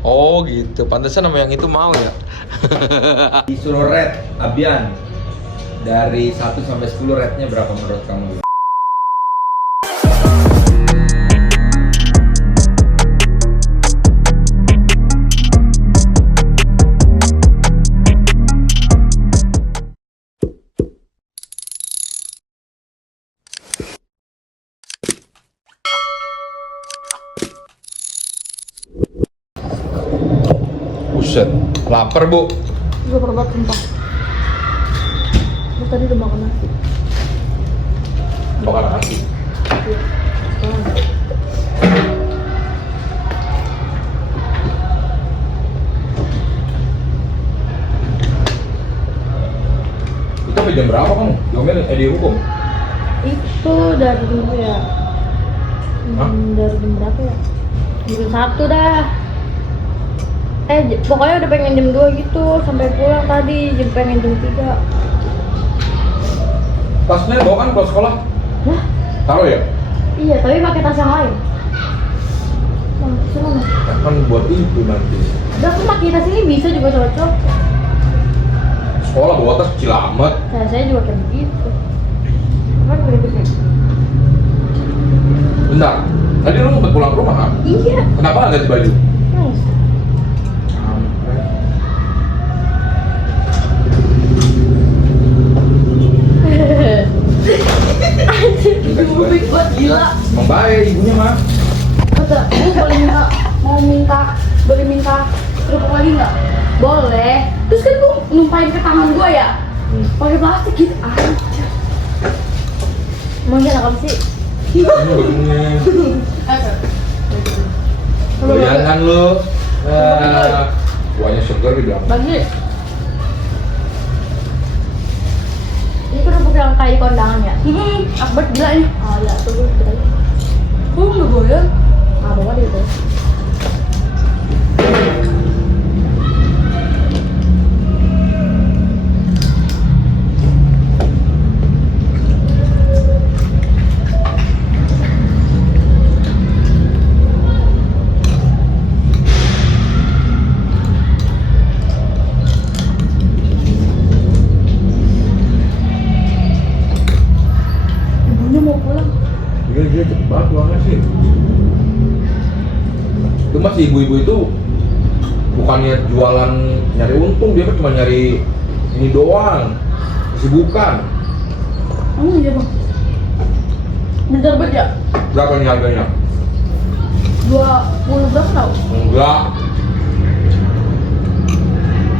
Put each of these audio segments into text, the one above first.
Oh gitu, pantesan sama yang itu mau ya. Disuruh rate Abian dari 1 sampai 10 rate-nya berapa menurut kamu? Buset, lapar bu. Gue perbat sumpah. Gue tadi udah makan nasi. Bakal nasi. Iya. Itu sampai jam berapa kamu? Diomelin, dihukum? Itu dari dulu ya. Hah? Dari jam berapa ya? Jam 1 dah. Pokoknya udah pengen jam 2 gitu. Sampai pulang tadi pengen jam 3. Tasnya bawa kan ke sekolah? Hah? Taruh ya? Iya, tapi pakai tas yang lain. Mana? Kan buat itu nanti. Udah aku pakai tas ini bisa juga cocok. Sekolah bawa tas kecil amat. Nah, saya juga kayak begitu. Kan begitu. Bentar, tadi lu sempet pulang ke rumah kan? Iya. Kenapa nggak ganti baju? Nice. Anjir, gue big banget gila. Emang baik ibunya mah. Kata, gue boleh minta kerupuk lagi nggak? Boleh. Terus kan gue numpain ke tangan gue ya, pakai plastik gitu. Anjir. Emang enak apa sih? Ini bajunya. Bayangan lu. Buahnya seger dibilang. Bagi. Ini kerupuk yang kayak kondangan ya? Akbar gila nih. Ah ya, tuh gue kira. Nggak goyang. Ah, bawa deh itu. Ibunya mau pulang. Iya cepet banget pulangnya sih. Itu masih ibu-ibu itu bukannya jualan nyari untung, dia kan cuma nyari ini doang, kesibukan. Iya bang. Bentar banget ya? Berapa nih harganya? 20 berapa tau? Enggak,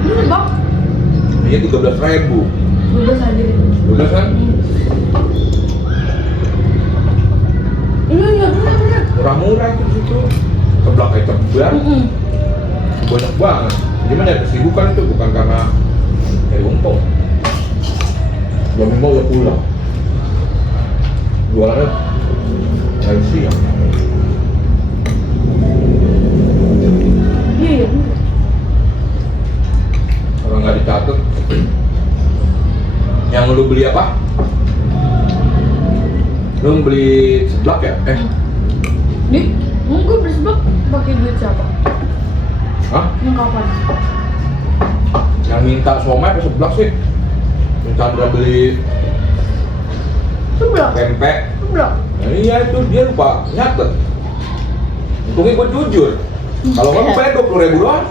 Ini bang. ini 13.000. 12 aja gitu. 12 kan? Iya bener. Murah-murah itu di situ. Sebelah kayak cebar, banyak banget. Jadi mah nyari kesibukan itu bukan karena nyari untung. Jam 5 udah pulang. Jualannya dari siang. Iya. Kalau nggak dicatat, yang lu beli apa? Lu beli seblak ya? Nih, gue beli seblak pakai duit siapa? Hah? Yang kapan? Yang minta somai apa seblak sih? Minta Chandra beli Seblak. pempek. Seblak. Nah, iya itu dia lupa nyatet. Untungnya gue jujur. Kalau nggak bayar 20.000 doang.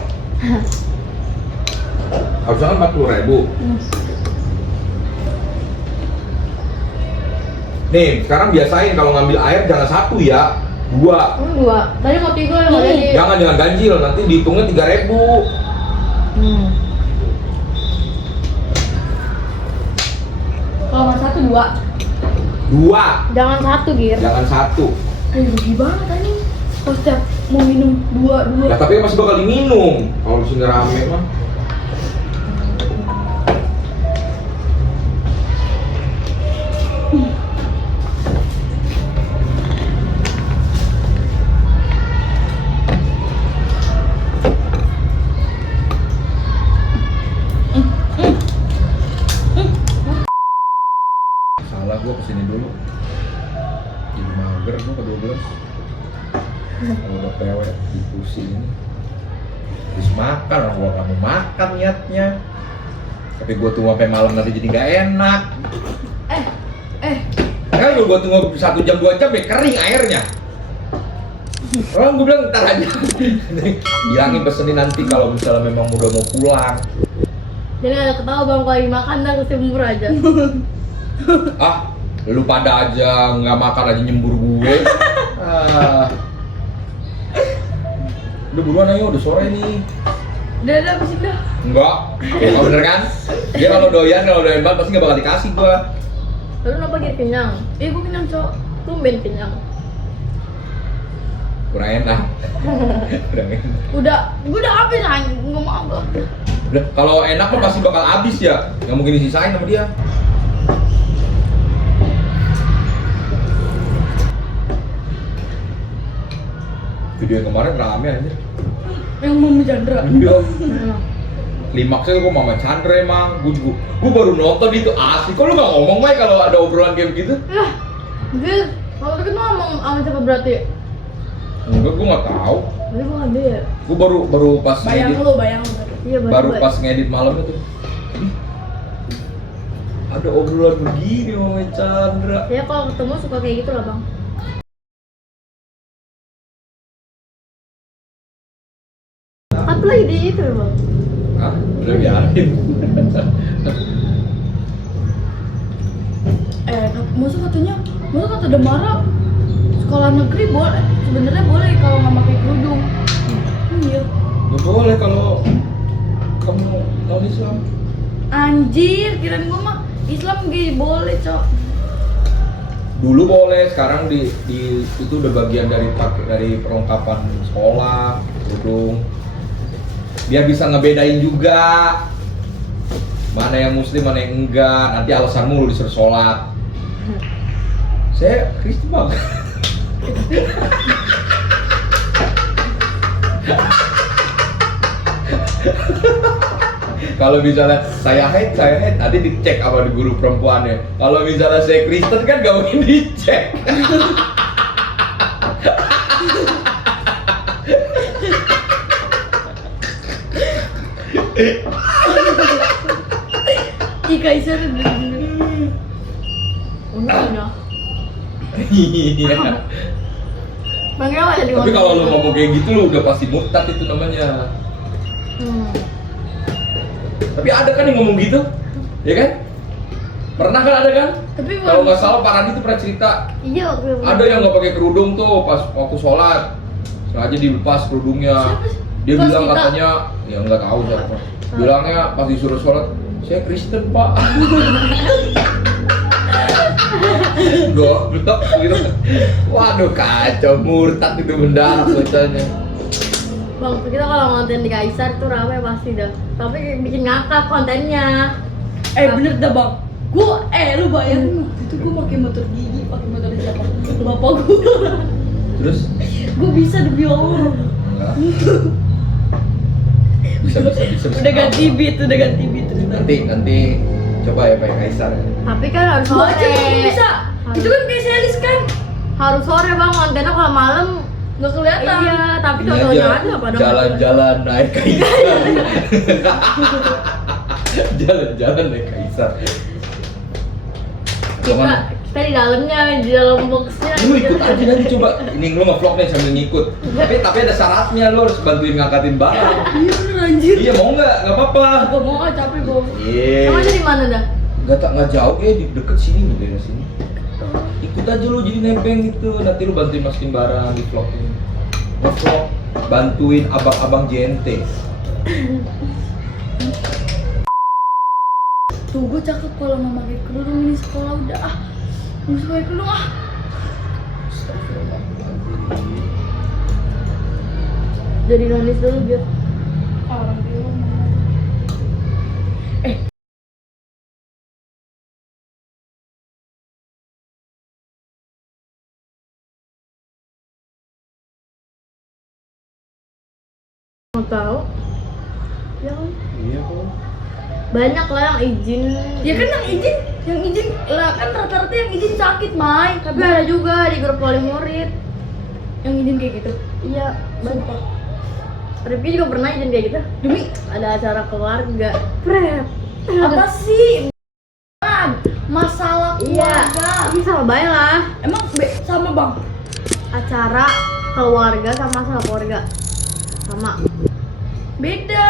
Harusnya kan 40.000. Nih, sekarang biasain kalau ngambil air jangan 1 ya, 2. 2. Tadi mau 3 yang ada di. Jangan ganjil, nanti dihitungnya 3.000. Kalau nggak 1, 2. 2. Jangan 1, Gir. Jangan 1. Rugi banget tadi. Kalau setiap mau minum 2. Ya tapi masih bakal diminum. Kalau di sini rame mah. Salah gua kesini dulu. Jadi mager gua ke 12. Kalau udah PW di pusing. Terus makan, orang gua kamu makan niatnya. Tapi gua tunggu sampai malam nanti jadi nggak enak. Kan gua tunggu 1 jam 2 jam ya kering airnya. Orang gua bilang ntar aja. Bilangin pesenin nanti kalau misalnya memang udah mau pulang. Jadi nggak ada ketawa bang kalau lagi makan dah kasih bubur aja. Ah, lu pada aja nggak makan aja nyembur gue. Udah buruan ayo, udah sore nih. Udah habisin dah. Enggak, ya bener kan? Dia kalau doyan banget pasti nggak bakal dikasih gua. Lalu kenapa gitu kenyang? Gua kenyang cok. Tumben kenyang. Kurang enak. Kurang enak. Gua udah habis anjing, nggak mau gua. Udah, kalau enak mah pasti bakal habis ya. Nggak mungkin disisain sama dia. Video yang kemarin rame aja. Yang Mama Chandra. Iya. Klimaksnya gua Mama Chandra emang. Gua baru nonton itu asli. Kok lu nggak ngomong Mai kalau ada obrolan kayak begitu? Lah, Gil, kalau itu ngomong sama siapa berarti? Enggak, gua nggak tahu. Berarti gua nggak dia. Gua baru pas Bayang ngedit. lu. Iya, Baru pas ngedit malam itu. Ih, ada obrolan begini Mama Chandra. Ya kalau ketemu suka kayak gitu lah bang. Apa lagi di itu bang? Hah? Udah biarin. Masa kata Demara sekolah negeri boleh, sebenarnya boleh kalau nggak pakai kerudung. Iya. Gak boleh kalau kamu non Islam. Anjir, kirain gua mah Islam gak boleh cok. Dulu boleh, sekarang di itu udah bagian dari perlengkapan sekolah, kerudung. Biar bisa ngebedain juga mana yang muslim, mana yang enggak. Nanti alasanmu lu disuruh sholat. Saya Kristen bang. Kalau misalnya saya haid, nanti dicek sama di guru perempuannya. Kalau misalnya saya Kristen kan gak mungkin dicek. Kaisar bener-bener. Udah. Iya. Bang Ewa jadi Tapi kalau lu ngomong kayak gitu lu udah pasti murtad itu namanya. Tapi ada kan yang ngomong gitu, ya kan? Pernah kan ada kan? Tapi Kalau nggak salah Pak Randi tuh pernah cerita. Iya. Ada yang nggak pakai kerudung tuh pas waktu sholat, sengaja dilepas kerudungnya. Siapa sih? Dia Pas bilang kita. katanya, ya nggak tahu siapa. Bilangnya pas disuruh sholat, saya Kristen Pak. Goblok gitu. Waduh kacau, murtad itu mendarat bacanya. Bang, kita kalau ngonten di Kaisar tuh rame pasti dah. Tapi bikin ngakak kontennya. Bener dah bang. Lu bayangin waktu itu gua pakai motor gigi, pakai motor siapa? Bapak gua. Terus? Gua bisa demi Allah. Enggak. Bisa. Udah ganti beat. Nanti coba ya Pak Kaisar. Tapi kan harus sore. Bisa. Itu kan kayak series kan. Harus sore bang, kontennya kalau malam nggak kelihatan. Iya, tapi Ini contohnya aja ada pada jalan-jalan naik Kaisar. Jalan-jalan naik Kaisar. Kita di dalamnya, di dalam boxnya. Lu ikut aja nanti coba. Ini lu nge-vlog nih sambil ngikut. Tapi ada syaratnya, lu harus bantuin ngangkatin barang. Iya bener anjir. Iya mau nggak? Nggak apa-apa. Gak mau capek bang. Iya. Emang di mana dah? Nggak jauh ya, di deket sini nih dari sini. Ikut aja lu jadi nebeng gitu. Nanti lu bantuin masukin barang di vlognya. Nge-vlog, bantuin abang-abang JNT. Tuh gue cakep kalau mau pakai kerudung ini sekolah udah nggak usah pakai kerudung Jadi nonis dulu biar orang di rumah. Mau tahu? Ya kan? Iya kok. Banyak lah yang izin. Ya kan yang izin lah kan rata-rata yang izin sakit, Mai. Tapi ada juga di grup wali murid yang izin kayak gitu. Iya, banyak. Rifki juga pernah izin kayak gitu. Demi Ada acara keluarga. Pret. apa sih? Masalah Iya. keluarga. Ini sama baik lah. Emang sama bang? Acara keluarga sama keluarga. Sama. Beda.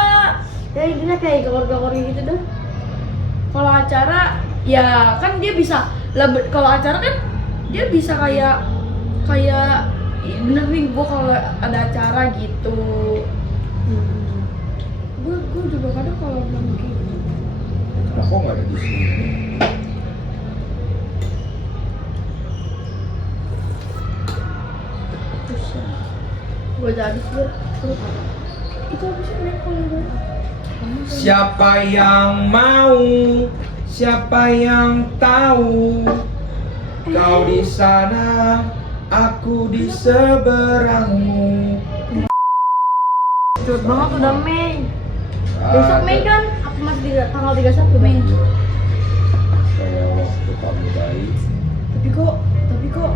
Ya intinya kayak keluarga-keluarga gitu dah. Kalau acara ya kan dia bisa kalau acara kan dia bisa kayak bener nih gua kalau ada acara gitu. Gua juga kadang kalau bilang gitu. Nah, kok nggak ada di sini? Gue jadi sih. Itu apa sih Nek, kalau gua? Siapa yang mau? Siapa yang tahu? Kau di sana, aku di seberangmu. Cepet banget udah Mei. Besok Mei kan? Aku masih di tanggal 31 Mei. Kayak waktu kamu baik. Tapi kok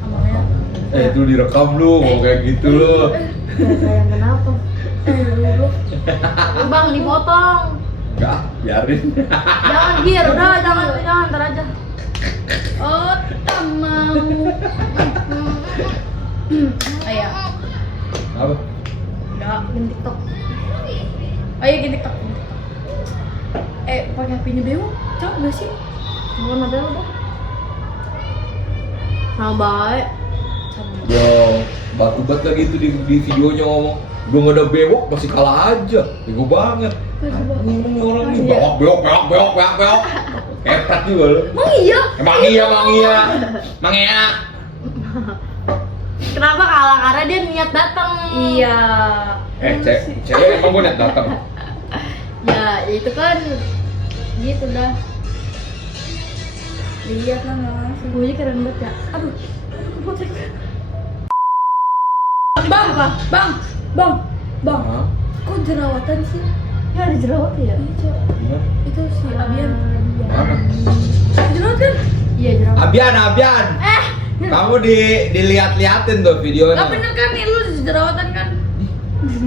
amangnya Itu direkam lu, mau kayak gitu lu. Ya sayang kenapa? lu Bang dipotong. Enggak, biarin. Jangan Gir, udah jangan ntar aja. oh tak mau. Ayah Apa? enggak Bikin TikTok. ayo gini TikTok. Pakai HP-nya Beo cakep gak sih? Bukan ada udah. Sama baik. Yo, batu bat lagi itu di videonya ngomong. Gua nggak ada bewok masih kalah aja. Bego banget. Ngomong orang ini Iya. bewok. Kepret juga lu. Emang iya? Emang iya. Kenapa kalah? Karena dia niat datang. Iya. Cewek emang gua net datang. Ya itu kan gitu dah. Lihat lah nggak langsung. Gue keren banget ya. Aduh. Bang, Hah? kok jerawatan sih? Ya ada jerawat ya. Gimana? Itu si Abian. Mana? Jerawat kan? Iya jerawat. Abian. Kamu dilihat-liatin tuh videonya. Gak bener kan nih lu jerawatan kan?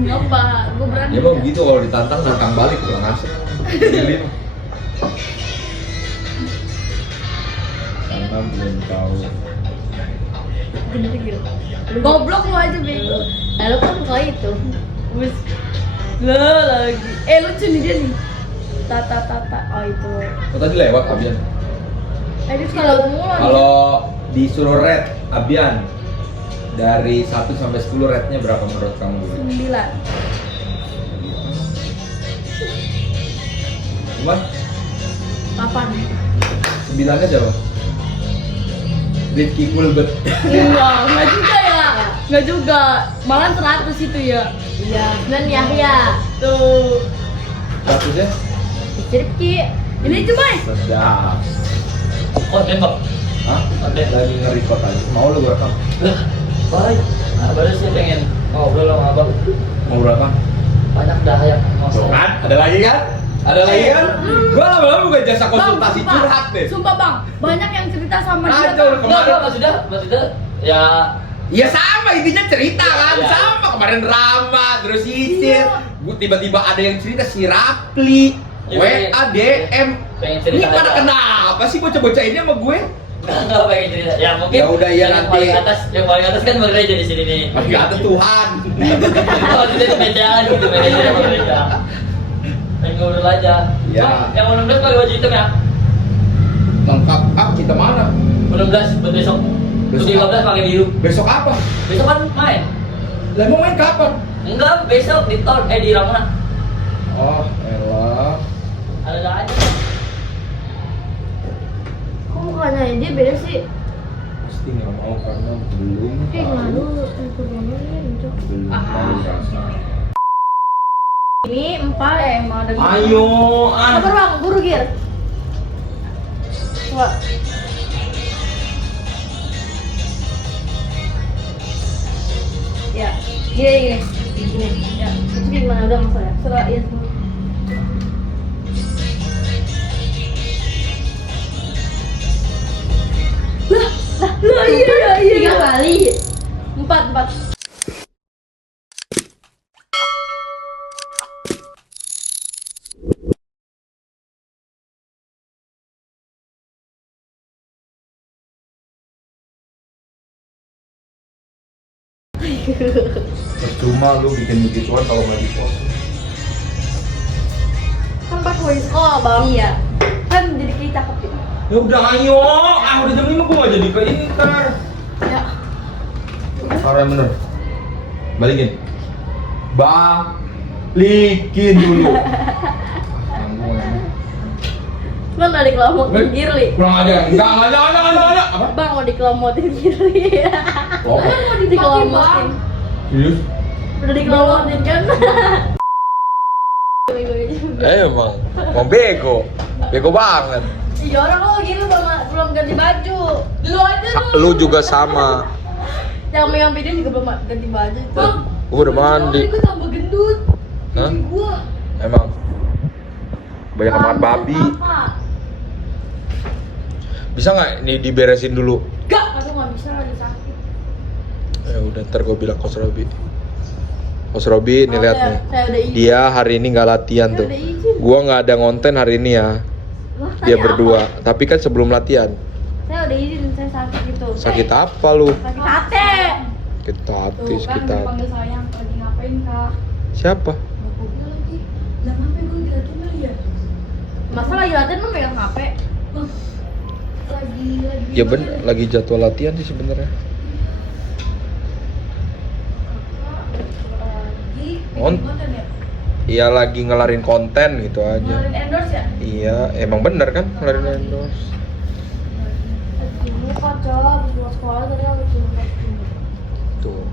Apa? Gue berani. Ya emang begitu kalau ditantang tantang balik kurang asik. Pilih. Karena belum tahu. Bener gitu. Goblok lu aja bego. Lalu kan suka itu. Wis. Lah lagi. Lucu nih dia nih. Tata. Oh itu. Kok tadi lewat Abian? Dia Kalau mulu. Kalau disuruh rate Abian dari 1 sampai 10 rate-nya berapa menurut kamu? 9. Mas, 8. 9-nya siapa? Rizky Kulbet. Enggak juga ya. Enggak juga. Malah 100 itu ya. Iya. Dan Yahya. Tuh. Statusnya? Rifki. Ini cuma Sedap. Oh, tembak. Hah? Oke. Lagi nge-record aja. Mau lu rekam? Baik. Nah, baru sih pengen ngobrol sama abang. Mau berapa? Banyak dah yang Tuh ngosong. kan? Ada lagi kan? Gua lama-lama bukan jasa konsultasi Bang, curhat deh. Sumpah bang, banyak yang cerita sama dia. Kacau, Bang. Enggak, maksudnya ya Ya sama, intinya cerita kan, Iya. sama kemarin Rama, terus Isir, Iya. tiba-tiba ada yang cerita si Rapli, Iya, WA, DM, pengen ini cerita pada aja. kenapa sih bocah-bocah ini sama gue? Enggak pengen cerita. Ya mungkin Ya udah, iya, yang nanti. yang paling atas kan Bang Reja di sini nih. Gak ada Tuhan. Oh, itu di mejaan gitu, mejaan Bang Reja. Pengen ngobrol aja. Ya. Bang, yang 16 pakai baju hitam ya? Lengkap, kita mana? 16 buat besok. Untuk Besok 15 pakai biru. Besok apa? Besok kan main. Lah mau main kapan? Enggak, besok di Tor di Ramona. Oh, elah. Ada aja. Kok mukanya dia beda sih? Pasti nggak mau karena belum Kayak tahu. ngadu kurbannya Cok. Belum tahu rasa. Ini 4 Emang ada Ayo, Sabar bang, buru Gir. Wah. Ya, gini. Ya, itu gimana udah masalah ya? Serah ya. Lah iya. 3 kali. 4. Percuma lu bikin begituan kalau nggak di pos. Kan pas mau di sekolah bang. Iya. Kan jadi kayak cakep gitu. Ya udah ayo, udah jam 5 gua nggak jadi ke ini ntar. Ya. Parah bener. Balikin. Balikin dulu. Lo nggak dikelomotin Girly. Kurang aja. Enggak. Apa? Bang mau dikelomotin Girly. Oh, Mau dikelomotin. serius? Udah dikelomotin kan? Emang, mau bego banget. Iya orang lo gitu belum ganti baju. Lu aja Lu juga sama. Yang megang video juga belum ganti baju. Bang, Gua udah mandi. gue tambah gendut. Hah? Gua. Emang banyak makan babi. Bisa nggak ini diberesin dulu? Gak, aku nggak bisa lagi sakit. Ya udah ntar gue bilang Kos Robi. Kos Robi ini lihat nih. Saya udah izin. Dia hari ini nggak latihan Saya tuh. udah izin. Gua nggak ada konten hari ini ya. Lah, Dia tadi berdua. apa? Tapi kan sebelum latihan. Saya udah izin, saya sakit gitu. Sakit apa lu? Sakit hati. Sakit hati, Tuh sakit kan hati. dipanggil sayang lagi ngapain kak? Siapa? Bapak gue lagi. Lah ngapain gue ngeliatin kali ya? Masa lagi latihan lo megang HP? Lagi. Ya bener, lagi jadwal latihan sih sebenarnya. Lagi. On- Bikin konten ya? Iya lagi ngelarin konten gitu aja. Ngeluarin endorse ya? Iya, emang bener kan ngelarin endorse. Ini kacau, habis pulang sekolah tadi aku cuma ini. Tuh.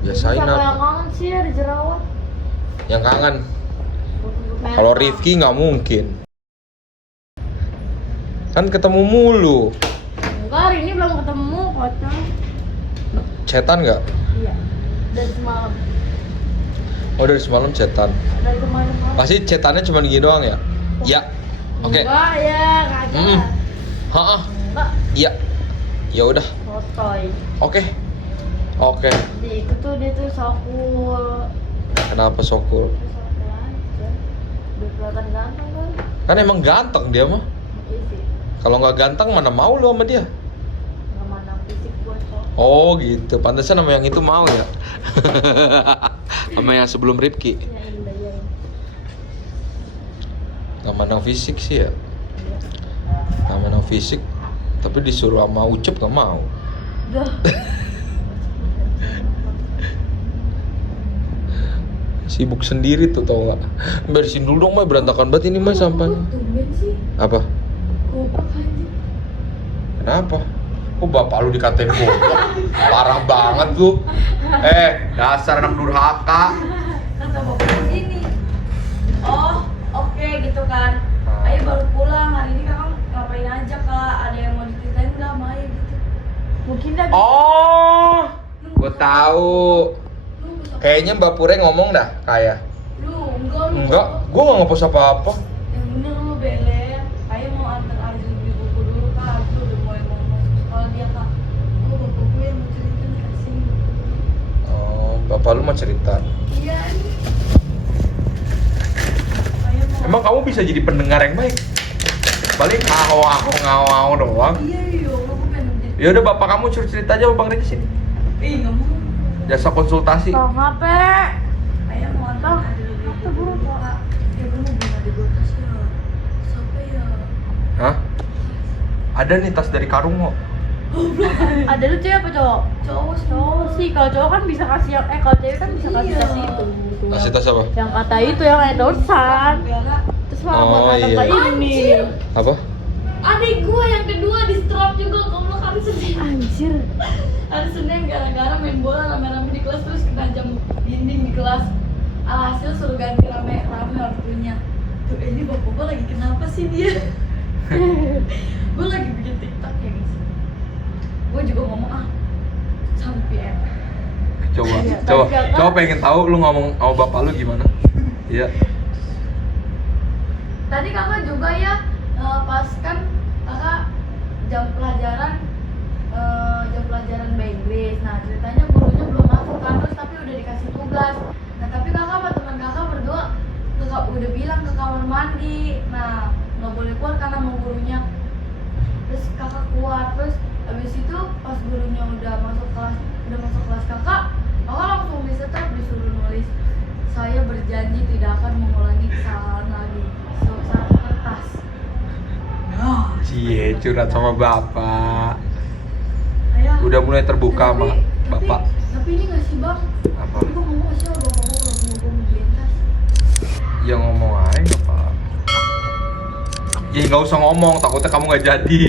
Biasain Siapa yang apa? kangen sih ada jerawat? Yang kangen. Kalau Rifki nggak mungkin. Kan ketemu mulu. Enggak, hari ini belum ketemu, kocak. Chatan nggak? Iya. Dari semalam. Oh dari semalam chatan. Dari kemarin. Pasti chatannya cuma gini doang ya? Ya. Oke. Enggak ya, kagak. Hah? Enggak, Iya. Ya udah. sotoy. Oke. Oke. Di itu tuh dia tuh sokul. Kenapa Sokul? Sotoy aja. Udah kelihatan ganteng kan? Kan emang ganteng dia mah. Iya sih. Kalau nggak ganteng mana mau lu sama dia? Nggak mandang fisik gue kok. Oh gitu. Pantesan sama yang itu mau ya. Sama yang sebelum Rifki. Ya indah ya. Nggak mandang fisik sih ya. Nggak mandang fisik. Tapi disuruh sama Ucup nggak mau. Udah. Sibuk sendiri tuh tau nggak? Beresin dulu dong Mai, berantakan banget ini Mai sampahnya. Tumben sih. Apa? Goblok aja. Kenapa? Kok bapak lu dikatain goblok? Parah banget lu. Dasar anak durhaka. Kata bapak begini. Oh, oke gitu kan. Ayo baru pulang, hari ini kakak ngapain aja kak? Ada yang mau diceritain nggak sama Ayu gitu? Mungkin dah. Oh, gue tahu. Kayaknya Mbak Pure ngomong dah kayak. Lu Enggak, gue nggak ngepost apa-apa. Yang bener lu beler. Ayo mau antar Ayu beli buku dulu kak. Lu udah mulai mau masuk sekolah dia kak. Oh bapak gue yang mau cerita nih kasih. Oh, bapak lu mau cerita. Iya nih. Ayo mau. Emang kamu bisa jadi pendengar yang baik? Paling ngao doang. Iya iya, bapak pengen jadi. Ya udah bapak kamu suruh cerita aja Bang Reza sini. Nggak mau. Jasa konsultasi. Bang, HP. Ayo mau antar Ayu beli buku dulu kak. Ya gue mau beli adik gue tas ya. Sampai ya. Hah? Ada nih tas dari Karungo. Ada lu cewek apa cowok? Cowok Cowok sih, kalau cowok kan bisa kasih yang kalau cewek kan bisa kasih Iya. tas itu. Kasih tas apa? Yang kata itu yang endorsan. Terus malah buat Oh, anak iya. kayak ini. Apa? adik gue yang kedua di strap juga goblok hari Senin. Anjir. Hari Senin gara-gara main bola rame-rame di kelas terus kena jam dinding di kelas. Alhasil suruh ganti rame-rame waktunya. Tuh ini bapak gue lagi kenapa sih dia? Gue lagi bikin TikTok ya guys. Gue juga ngomong sampai Coba, Iya, coba, tapi kakak- coba pengen tahu lu ngomong sama bapak lu gimana? Iya. tadi kakak juga ya pas kan kakak jam pelajaran bahasa Inggris. Nah ceritanya gurunya belum masuk kan terus tapi udah dikasih tugas. Nah tapi kakak sama teman kakak berdua kakak udah bilang ke kamar mandi. Nah nggak boleh keluar karena mau gurunya. Terus kakak keluar terus habis habis itu pas gurunya udah masuk kelas kakak langsung disetrap disuruh nulis, saya berjanji tidak akan mengulangi kesalahan lagi. Satu kertas. Cie, curhat sama bapak. Ayah, Udah mulai terbuka sama tapi- bapak. Tapi ini nggak sih bang? Apa? Tapi gue ngomong sih sama bapak gue kalau mau gue beliin tas. Ya ngomong aja nggak apa. Ya nggak usah ngomong, takutnya kamu nggak jadi.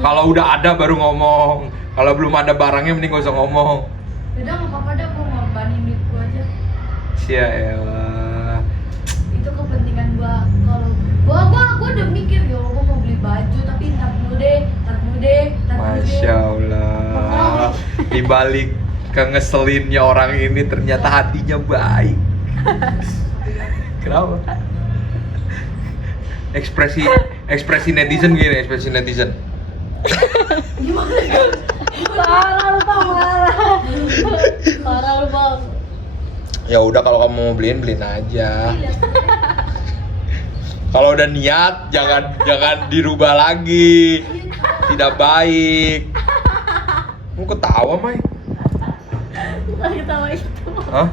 Kalau udah ada baru ngomong. Kalau belum ada barangnya mending nggak usah ngomong. Udah nggak apa-apa deh, gue ngorbanin duit gue aja. Sia elah. Itu kepentingan gue. Kalau gue udah mikir ya gue mau beli baju tapi ntar dulu deh. Masya Allah. Di balik kengeselinnya orang ini ternyata hatinya baik. Kenapa? Ekspresi netizen gini, ekspresi netizen. Gimana ya? Parah lu bang, parah lu bang. Ya udah kalau kamu mau beliin aja. Kalau udah niat jangan dirubah lagi. Tidak baik. Mau ketawa, Mai? Bukan ketawa itu. Hah?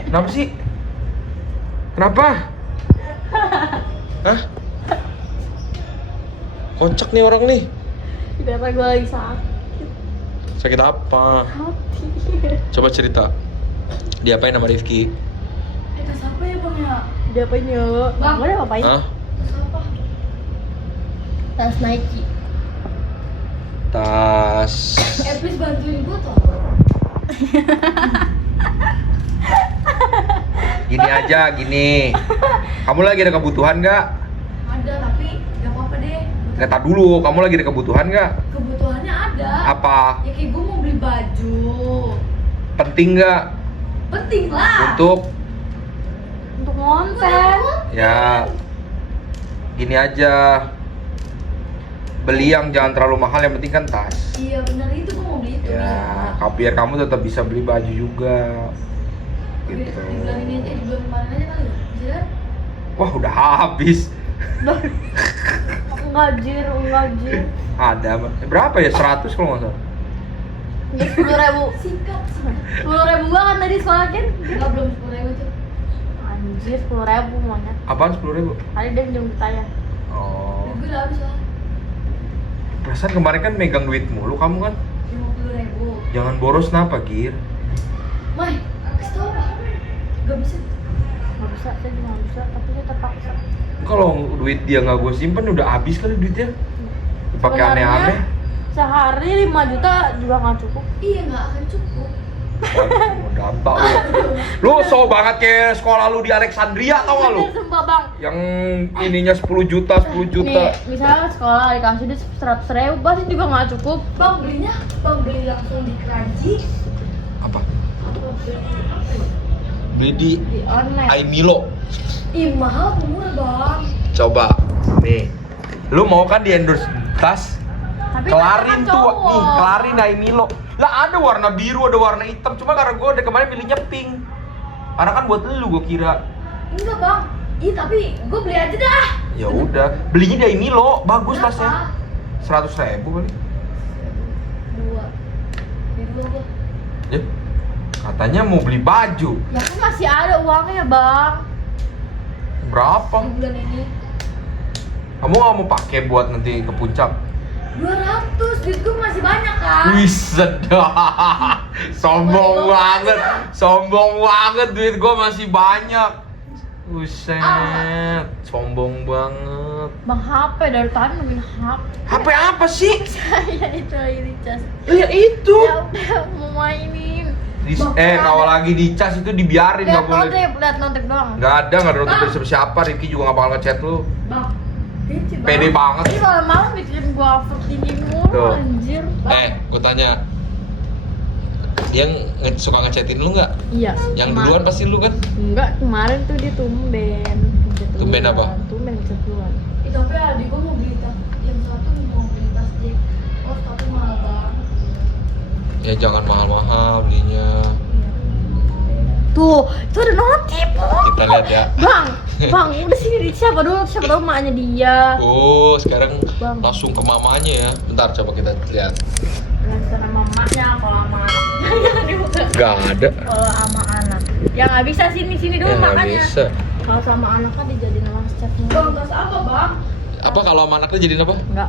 Kenapa sih? Kenapa? Hah? Kocak nih orang nih. Karena gue lagi sakit Sakit apa? hati. Coba cerita. Diapain sama Rifki? Tas apa ya bang ya? Dia apa nyok? Bang. Gue udah ngapain? Hah? Tas apa? Tas Nike. Tas. Please bantuin gue toh. Gini aja, gini. Kamu lagi ada kebutuhan nggak? Ada tapi gak apa-apa deh. Nggak, tar dulu. Kamu lagi ada kebutuhan nggak? Kebutuhannya ada. Apa? Ya kayak gue mau beli baju. Penting nggak? Penting lah. Untuk Konten. ya gini aja. Beli yang jangan terlalu mahal, yang penting kan tas. Iya benar itu gue mau beli itu. Ya, biar kamu tetap bisa beli baju juga. Di Gitu. bulan ini aja, di bulan kemarin aja kali ya. Bisa kan? Wah, udah habis. Enggak jir. Ada berapa ya? 100 kalau nggak salah. 10.000. Sikat. 10.000 banget tadi sekolah kan? Enggak belum 10.000 tuh. Anjir 10.000 monyet. Apaan 10.000? Tadi dia minjem kita ya. Oh. Gue udah habis lah. Perasaan kemarin kan megang duit mulu kamu kan? 50.000. Jangan boros napa, Gir? Mai, kasih tau apa? Gak bisa. Nggak bisa, saya juga nggak bisa. Tapi saya terpaksa. Kalau duit dia nggak gue simpen udah habis kali duitnya. Pakai Sebenarnya, aneh-aneh. Sehari 5 juta juga nggak cukup. Iya nggak akan cukup. Mau dampak lu. Lu so banget kayak sekolah lu di Alexandria tau gak lu? Bener sumpah bang. Yang ininya 10 juta. Nih, misalnya sekolah dikasih duit 100.000 pasti juga nggak cukup. Bang beli langsung di Kranji. Apa? Apa beli apa ya? Beli di Di online. Aimilo. Ih mahal murah bang. Coba. Nih. Lu mau kan di endorse tas? Tapi Kelarin kan tuh, cowok. nih, kelarin Aimilo. Lah ada warna biru, ada warna hitam. Cuma karena gue kemarin pilihnya pink. Karena kan buat lu gue kira. Enggak bang. Ih tapi gue beli aja dah. Ya udah, belinya di Aimilo, bagus Berapa? tasnya. 100.000 kali. Dua gua. Ya. Katanya mau beli baju. Ya kan masih ada uangnya bang. Berapa? Di bulan ini Kamu nggak mau pakai buat nanti ke puncak? 200, duit gue masih banyak kan? Wih, sedap. Sombong banget duit gue masih banyak. Buset, sombong banget. Bang HP dari tadi nungguin HP. HP apa sih? Saya itu lagi dicas. Ya itu. Ya udah mau mainin. Kalau lagi dicas itu dibiarin, nggak boleh. Lihat notif doang. Nggak ada notif dari siapa-siapa. Rifki juga nggak bakal ngechat lu. Bang, kece bang. Pede banget. Ini kalau malam bikin gua overthinking mulu Tuh. anjir. Gue tanya. Dia suka ngechatin lu nggak? Iya. Yang duluan pasti lu kan? Enggak, kemarin tuh dia tumben. Ngechat Tumben duluan. apa? Tumben ngechat duluan. Tapi adik gue mau beli tas, yang satu mau beli tas Jack. Oh tapi mahal banget. Ya jangan mahal-mahal belinya. Iya. Tuh, itu ada notif. Kita lihat ya. Bang, udah sini siapa dulu? Siapa tahu maknya dia. Oh, sekarang Bang. langsung ke mamanya ya. Bentar coba kita lihat. Langsung sama maknya, kalau sama anak. Jangan dibuka. Gak ada. Kalau sama anak. Ya nggak bisa sini dulu Ya, nggak makanya. bisa. Kalau sama anak kan dijadiin les chat mulu. Bang, tas apa bang? Apa kalau sama anaknya jadiin apa? Enggak.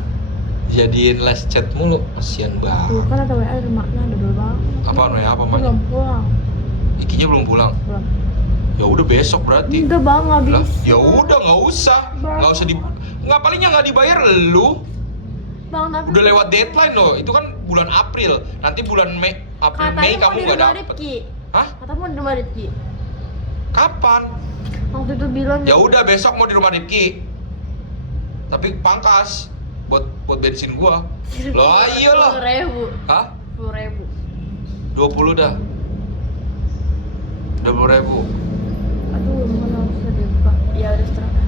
Jadiin les chat mulu. Kasian Tuh banget. kan ada WA dari maknya, ada dulu bang. Apa namanya? Apa Dia namanya? belum pulang. Ikinya belum pulang. Belum. Ya udah besok berarti. Enggak bang, nggak Lah, bisa. ya udah nggak usah. Nggak usah di nggak palingnya nggak dibayar lu. Bang, tapi Udah lewat deadline loh. Itu kan bulan April. Nanti bulan Mei, April katanya Mei mau kamu di nggak rumah dapet. Rizky. Hah? Katanya mau di rumah Rizky. Kapan? Waktu itu bilang. Ya udah besok mau di rumah Rifki. Tapi pangkas buat bensin gua. Lah iyalah. 10.000. Hah? 10.000. 20 dah. 20.000. Aduh, mana usah dibuka. Ya udah setelah.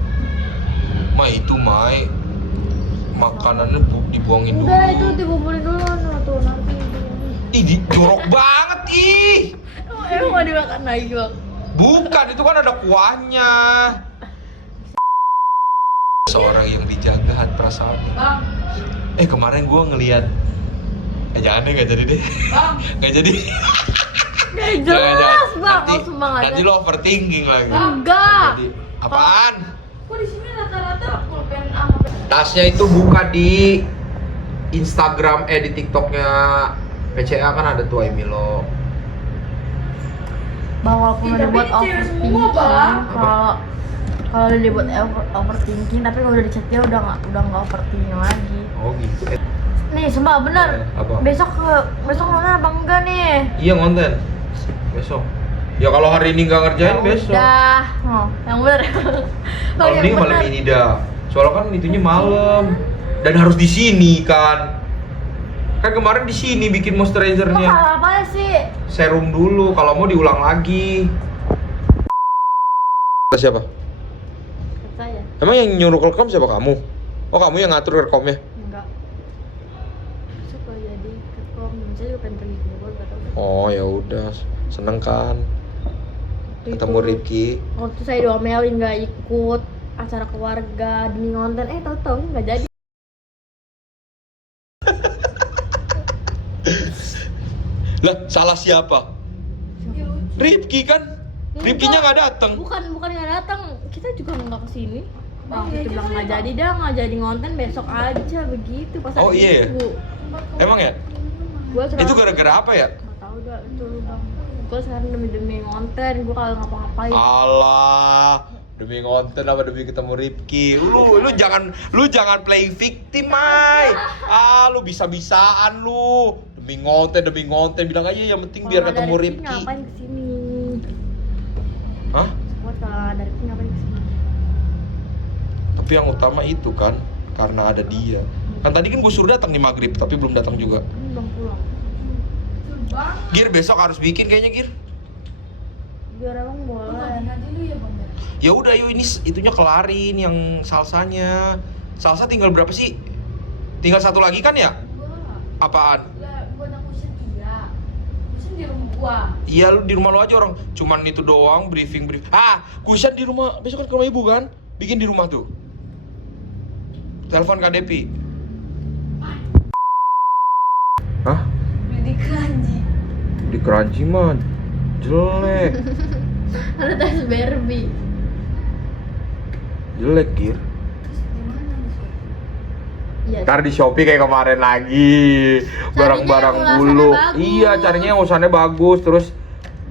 Mai itu Mai. Makanannya dibuangin dulu. Udah itu dikumpulin dulu tuh nanti. Ih, jorok banget ih. Emang mau dimakan lagi bang? Bukan, itu kan ada kuahnya. Seorang yang dijaga hati perasaannya. Bang, Kemarin gua ngeliat. Jangan deh, gak jadi deh. bang. Gak jadi. Gak jelas bang, Nanti, langsung bang ada. nanti lo overthinking lagi. Enggak. Jadi, apaan? Kok di sini rata-rata pulpen sama Tasnya itu buka di Instagram, di TikToknya PCA kan ada tuh Emilo. Bang, walaupun Ih, udah tapi buat cewek overthinking, semua, Bang. kalau udah dibuat overthinking, tapi kalau udah di chatnya udah nggak overthinking lagi. Oh gitu. Nih, sumpah bener. Apa? Besok nonton apa enggak nih? Iya ngonten. Besok. Ya kalau hari ini nggak ngerjain besok. Udah, yang bener. Kalau ini malam ini dah. Soalnya kan itunya malam dan harus di sini kan. Kan kemarin di sini bikin Lo moisturizernya. apa sih? Serum dulu. Kalau mau diulang lagi. Siapa? Saya Emang yang nyuruh rekam siapa kamu? Oh kamu yang ngatur rekomnya? enggak. Suka jadi kekom, saya juga pengen pergi ke Bogor, gak tau. Oh ya udah, seneng kan ketemu Itu, Rifki. waktu saya diomelin nggak ikut acara keluarga demi ngonten, tahu-tahu nggak jadi. Lah salah siapa? Rifki kan? Rifkinya nggak datang. Bukan nggak datang, kita juga nggak kesini. Oh, Waktu iya, itu bilang kita nggak lupa. jadi dah, nggak jadi ngonten, besok aja begitu pas Oh, hari iya ya? Minggu. Emang ya? Gua Itu gara-gara apa ya? nggak tahu dah itu bang. Gua sekarang demi ngonten, gua kalau ngapa-ngapain. Alah, demi konten apa demi ketemu Rifki? Lu jangan play victim, Mai. Lu bisa-bisaan lu. Demi ngonten bilang aja yang penting biar Kalau nggak ketemu ada Rifki. ngapain kesini? Hah? Buat kalau nggak ada Rifki ngapain kesini? Tapi yang utama itu kan karena ada dia. Kan tadi kan gue suruh datang di maghrib tapi belum datang juga. Ini belum pulang. Bang, Gir besok harus bikin kayaknya Gir. Biar emang lu boleh. gantiin aja lu ya bang. Ya udah yuk ini itunya kelarin yang salsanya. Salsa tinggal berapa sih? Tinggal satu lagi kan ya? Gua Apaan? lah buat aku iya. Kusen di rumah gua. Iya lu di rumah lu aja orang. Cuman itu doang briefing. Kusen di rumah. Besok kan ke rumah ibu kan? Bikin di rumah tuh. Telepon Kak Depi. Hah? Beli di keranji. Di keranji mah jelek. Ada tes Barbie. Jelek Gir. Terus di mana nih? Iya. Ntar di Shopee kayak kemarin lagi. Barang-barang Carinya yang dulu. ulasannya bagus. Iya, carinya yang ulasannya bagus. Terus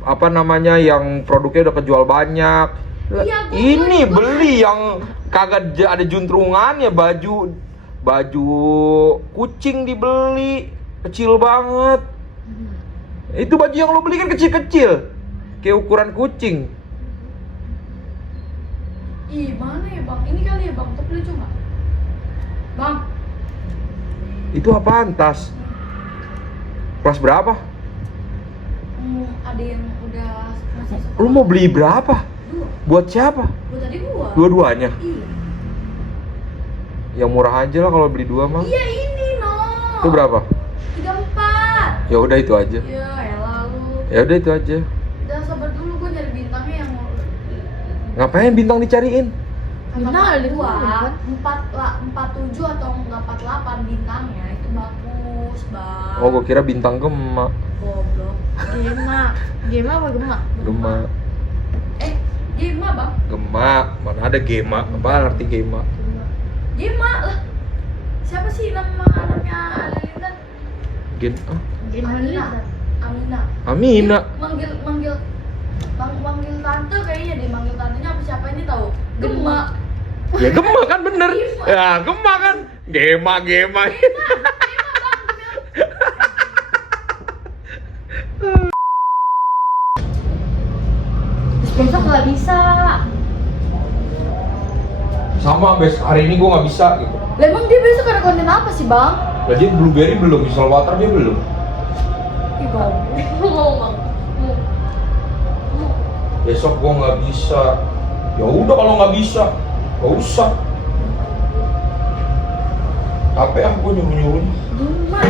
apa namanya yang produknya udah kejual banyak. Iya, gua Ini beli yang kagak ada juntrungannya, baju kucing dibeli kecil banget. Itu baju yang lo beli kan kecil-kecil. Kayak ukuran kucing. Ih, mana ya bang? Ini kali ya bang, tapi lucu nggak? Bang, Itu apaan tas? Kelas berapa? ada yang udah masih sekolah. Lu mau beli berapa? Dua. Buat siapa? Buat tadi gua. Dua-duanya? Iya. Yang murah aja lah kalau beli dua mah. Iya ini no. Itu berapa? 34. Ya udah itu aja. Iya, elah lu. Ya udah itu aja. Udah sabar dulu gua nyari Ngapain bintang dicariin? Bintang ada di dua, rumah, kan? 47 atau enggak 48 bintangnya itu bagus, Bang. Oh, gua kira bintang Gema. Goblok. Gema. Gema apa Gema? Gema. Gema, Bang. Gema, mana ada Gema? Apa arti Gema? Gema lah. Siapa sih nama anaknya Halilintar? Gema Amina. Amina. Amina. Manggil tante kayaknya deh, manggil tantenya apa siapa ini tahu? Gema. Ya Gema kan bener. Ya Gema kan. Gema. Besok nggak bisa. Sama hari ini gua nggak bisa gitu. Lah emang dia besok ada konten apa sih, Bang? Jadi blueberry belum, misal water dia belum. Ih, goblok. Bang. Besok gua nggak bisa. Ya udah kalau nggak bisa, nggak usah. Apa ya gua nyuruh. Gema.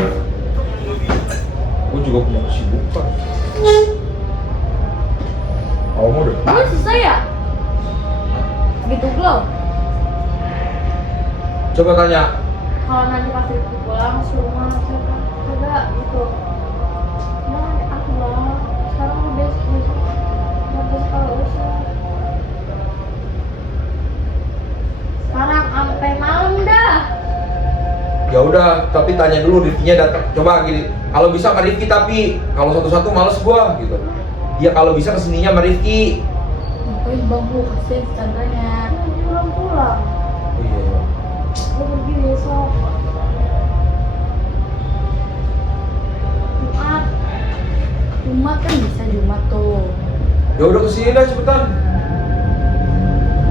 Gua juga punya kesibukan. Kamu udah Belum selesai ya? Gitu belum? coba tanya. Kalau nanti pas itu pulang suruh mana siapa? Coba gitu. Nah, aku lah. Sekarang udah besok. Nanti kalau usah. Sekarang sampai malam dah. Ya udah, tapi tanya dulu Rifkinya datang. Coba gini, kalau bisa sama Rifki tapi kalau satu-satu males gua gitu. Ya kalau bisa kesininya sama Rifki. Ngapain Bang Bu kasih tandanya? Pulang. Oh, iya. Gue pergi besok. Jumat kan bisa Jumat tuh. Ya udah kesini dah cepetan.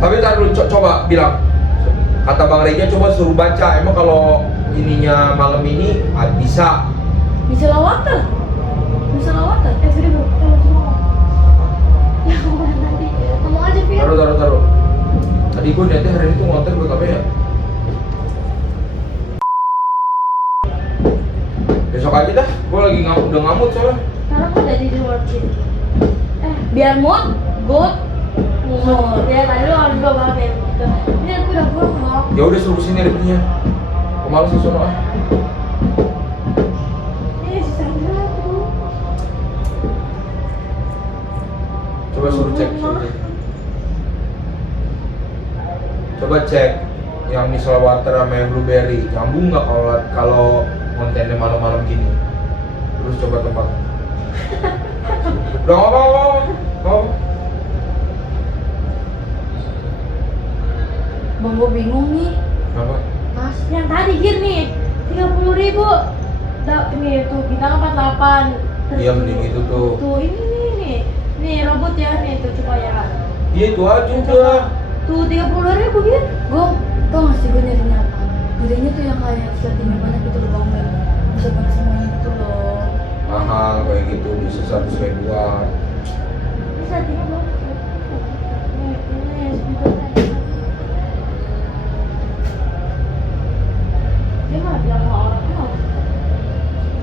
Tapi ntar dulu coba bilang. Kata Bang Reja coba suruh baca. Emang kalau ininya malam ini bisa. Bisa lawatan. Bisa lawatan. Firi mau semua. Ya kemana nanti? Ngomong aja Fir. Taruh. Tadi gue niatnya hari ini tuh ngonten ke KP ya. Besok aja dah. Gue lagi udah ngamut soalnya. Sekarang gue jadi di luar sini. Biar mood good. Ya tadi lo harus gue pakai gitu. Ini aku udah pulang kok. Ya udah suruh sini Rifkinya. Kemarin sih sono. Ini susah banget. Coba suruh cek. Coba cek yang misal water sama yang blueberry nyambung nggak kalau kontennya malam-malam gini. Terus coba tempat. Udah nggak mau. Bang gue bingung nih. Kenapa? Mas yang tadi gir nih 30.000. Ini tuh kita 48. Iya mending itu tuh. Tuh ini nih. Nih robot ya nih tuh coba ya. Iya itu aja udah. Tuh 30.000 Gir. Gue tau gak sih gue nyarinya apa? Gedenya tuh yang kayak settingnya banyak gitu loh Bang. Bisa pakai semuanya gitu loh. Mahal kayak gitu bisa 100 ribuan. Bisa tinggal dong. Ini sebentar aja. Dia malah bilang sama orangnya.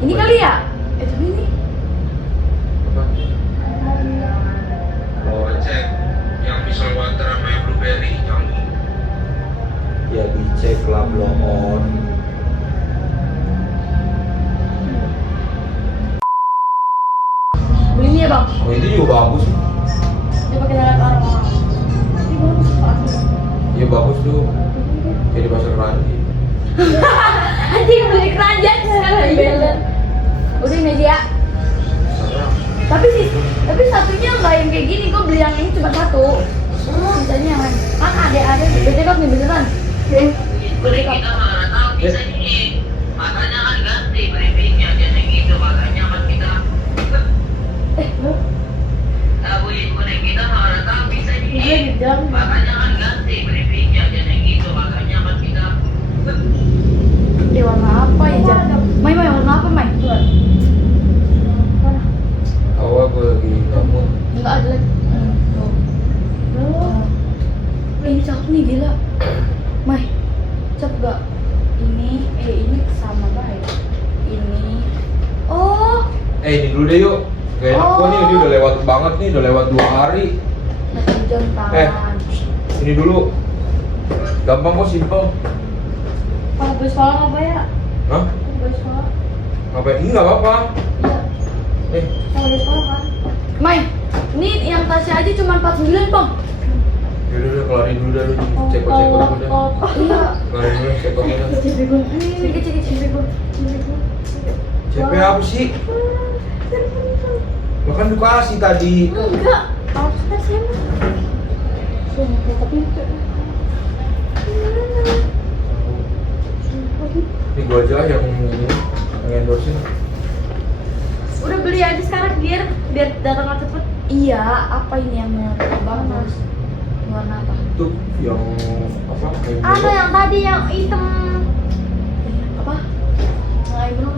Ini kali ya? Tapi ini Apa? Oh cek yang misal water sama yang blueberry nyambung. Ya dicek lah belum on. beli ini ya Bang? Oh ini juga bagus. Coba kita lihat orang-orang. Ini bagus banget. Iya bagus tuh. Kayak di pasar Keranji. Anjing beli keranjang sekarang beler. Udah ini aja ya. Tapi satunya nggak yang kayak gini, gue beli yang ini cuma satu. Sisanya yang lain. Kan ada BTK nih beneran. BTK. Makanya kan ganti briefingnya jadi gitu, makanya kan kita bukan kita marah tak bisa Iya nih. di dalam. Makanya kan ganti briefingnya jadi gitu, makanya kan kita Warna apa ya Jan? Mai warna apa Mai? Awal gue lagi ngamuk. Enggak ada lagi. Tuh. Ini cakep nih gila. Mai, cakep gak? Ini sama baik. Ini. Oh, Ini dulu deh yuk. Gak enak gua nih, ini udah lewat banget nih, udah lewat 2 hari. masih jam tangan. Ini dulu. Gampang kok, simple. Kalau gue sekolah apa ya? Hah? Gue sekolah. Ngapain? Ini nggak apa-apa. Eh, Kalau gue sekolah kan. Mai, ini yang tasnya aja cuma 49 bang. yaudah kelarin dulu dah lu. Cekot udah. Iya. Kelarin dulu cekotnya dah. CP gue. Ini cek CP gue. CP apa sih? Lo kan dikasih tadi. Enggak. Alat tasnya mah. Sumpah tapi itu. Ini gua aja yang endorsein. Udah beli aja sekarang biar datang cepet. Iya, apa ini yang bagus? Warna apa? Itu yang apa? Ada yang tadi yang hitam. Apa? Mulai belum.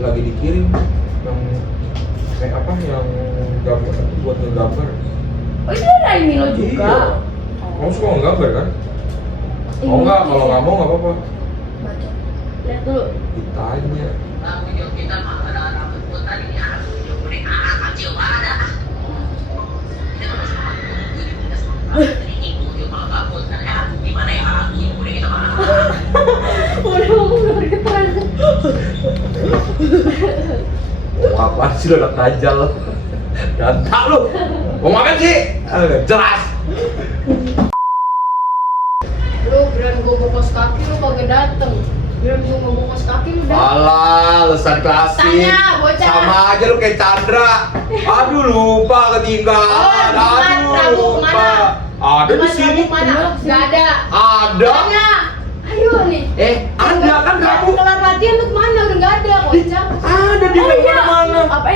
Lagi dikirim yang kayak apa yang gambar buat ngegambar. Oh itu ada ini lo juga. Iya. Kamu suka ngegambar kan? Oh enggak, kalau nggak mau nggak apa-apa. Baca. Lihat dulu. Ditanya. Udah ngomong udah bergetar. Oh, apaan sih lo anak dajal? Dantak lu. Mau makan sih? Jelas. Lu kirain gua bokos kaki lu kagak dateng. Kirain gua mau bokos kaki lu dateng. Alah, lesan klasik. Tanya, bocah. Sama aja lu kayak Chandra. Aduh, lupa ketinggalan. Oh, Aduh, Rabu lupa. kemana? Ada di sini. Mana? Gak ada. Ada. Tanya. Ayo nih. Ada kan kamu? Kelar latihan lu kemana? Udah gak ada kocak. Ada di mana? Apa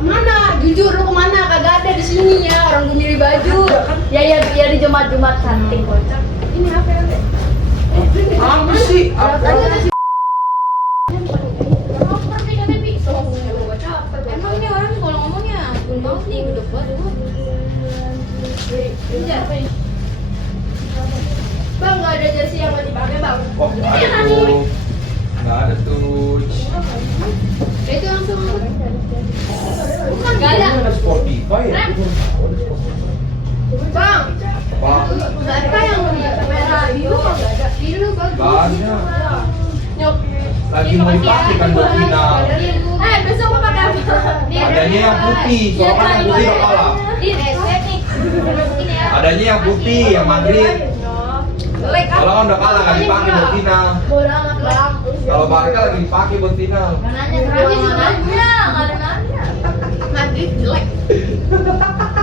Kemana? Jujur lu kemana? Kagak ada di sini ya. Orang gue milih baju. Ya di Jumat cantik kocak. Ini apa ya? Apa sih? Apa? Emang ini orang kalau ngomongnya ampun banget nih, udah banget. Bang, nggak ada jersey yang mau dipakai bang. Oh, Ini ada yang nih. tuh. Nggak ada tuh. Itu langsung. Bukan nggak ada. Ada Spotify ya? Rem. Bang, Wah, nggak ada yang merah biru nggak ada. Biru bagus. banyak. Nyok. Lagi mau dipakai kan buat final. Besok mau pakai apa? Adanya yang putih, soalnya kan yang putih udah kalah. Di estetik. Ini ya. Adanya yang putih, yang Madrid. Jelek kan? Kalau kan udah kalah nggak dipakai buat final. Bodoh amat bang. Kalau Barca lagi dipakai buat final. Nanya terakhir juga nanya, nggak ada nanya. Madrid jelek.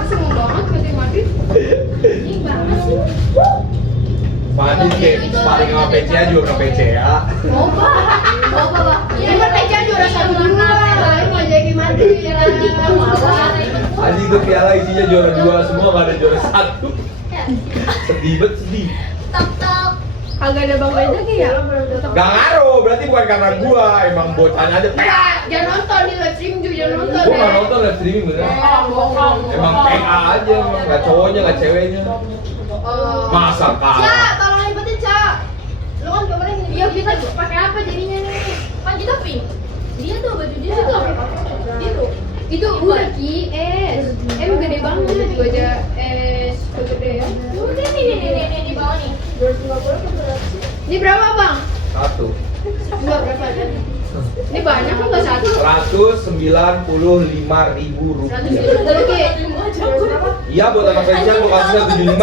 Semua banget Madrid Madrid. Ini banget sih. Madrid kayak paling sama PCA juga pernah PCA. Mau apa? Ini kan PCA juara 1-2. Lain mau jadi Madrid lagi. Anjing itu piala isinya juara 2 semua, nggak ada juara 1. Sedih banget, sedih. Tok. Kagak ada Bang Beja ya? Gak ngaruh, berarti bukan karena gua, emang bocahnya aja. Jangan nonton di live stream juga jangan nonton. Gua nggak nonton live streaming bener. Emang PA aja, emang nggak cowoknya, nggak ceweknya. Masa kalah? Ca, tolong lipetin Ca. Lu kan kemarin gini. Iya kita pakai apa jadinya nih? Kan kita pink. Dia tuh baju dia tuh apa? Itu udah Ki S. Gede banget juga aja S gede ya. Udah nih di bawah nih. 250 ini berapa Bang? 1. Dua berapa aja? Ini banyak kan nggak satu? 195.000 rupiah. 100 Ki. Iya buat anak kecil gua kasih 75.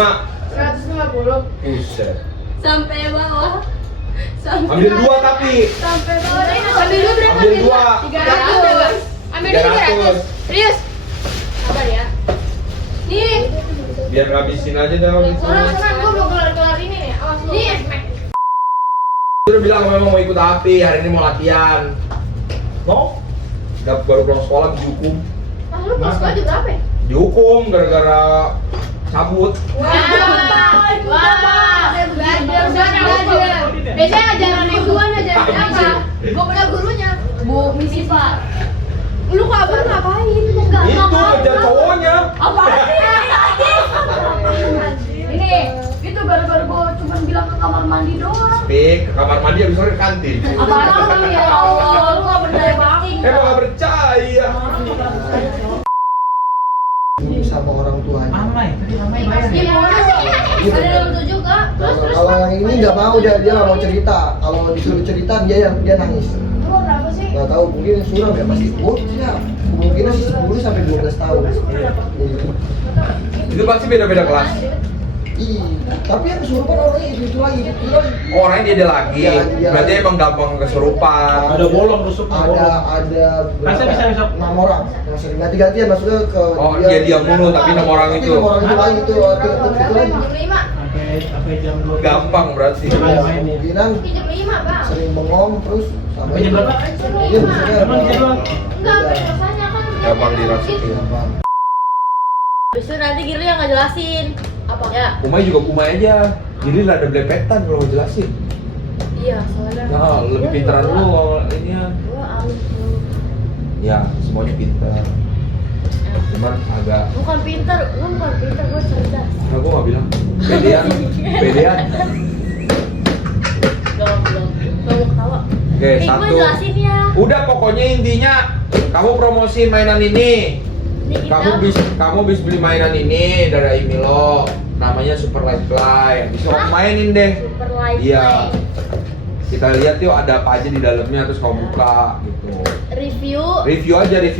150. Buset. Sampai bawah. Ambil 2 tapi. Sampai bawah. Ambil dua berapa? Ambil 2. 300. Ambil 300. Serius? Sabar ya. Nih. Biar ngabisin aja dah gitu. Senang gua mau kelar ini nih. Awas lu. Nih. Dia udah bilang memang mau ikut api, hari ini mau latihan. Mau? Baru pulang sekolah dihukum. Lu pas baju berapa ya? Dihukum gara-gara cabut. Wah. Belajar. Biasanya ajaran yang dua ajaran apa? Gua punya gurunya. Bu Misi Pak. Lu kabar ngapain? Itu ngejar cowoknya. Apaan sih? Ini, itu gara-gara gua cuma bilang ke kamar mandi doang. Speak, ke kamar mandi habis sore ke kantin. Apaan sih ya Allah, lu gak percaya banget. Emang gak percaya. sama orang tuanya. Amai, tadi Amai bayar ya? Gimana sih? Gitu. Ada dalam 7 kak. Terus Kalau yang ini nggak mau, dia nggak mau cerita. Kalau disuruh cerita dia nangis. Lu berapa sih? Nggak tahu, mungkin yang suram ya pasti. Oh ya, kemungkinan sih 10 sampai 12 tahun. Gitu. Itu pasti beda-beda kelas. Ih, tapi yang kesurupan orangnya itu lagi. Oh, orangnya dia lagi. Iya. Berarti emang gampang kesurupan. Ada bolong rusuknya bolong. Ada Masa bisa 6 orang yang sering ganti-gantian masuknya ke Oh, dia diam mulu tapi 6 orang tapi itu. 6 orang itu lagi itu lagi. Sampai jam 2. Gampang berarti. Ya, kemungkinan Jam 5 bang. sering bengong terus Sampai jam berapa? Iya, maksudnya Emang jam berapa? Enggak, rasanya kan Gampang dirasukin. gampang. Habis itu nanti Gili yang ngejelasin apa ya? Umay juga umay aja. Jadi lah ada belepetan kalau mau jelasin. Iya, soalnya Nah, lebih pintaran lu kalau ini ya. gua alus lu. Ya, semuanya pintar. Cuman agak Bukan pintar, gua cerdas. nah, gua nggak bilang pedean. Belum mau ketawa. Oke, Gua satu. jelasin ya. Udah pokoknya intinya kamu promosiin mainan ini. Nih Kamu bisa beli mainan ini dari Imilo. Namanya Super Light Fly. Bisa kamu mainin deh. Super light Iya. play. Kita lihat yuk ada apa aja di dalamnya terus kamu buka gitu. Review Review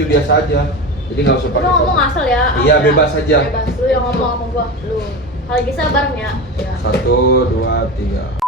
biasa aja. Jadi nggak usah lu pakai ngomong foto. asal ya. Iya, Asal. bebas aja. Bebas, lu yang ngomong sama gua. Lu. Kalau bisa bareng ya. Ya. 1, 2, 3.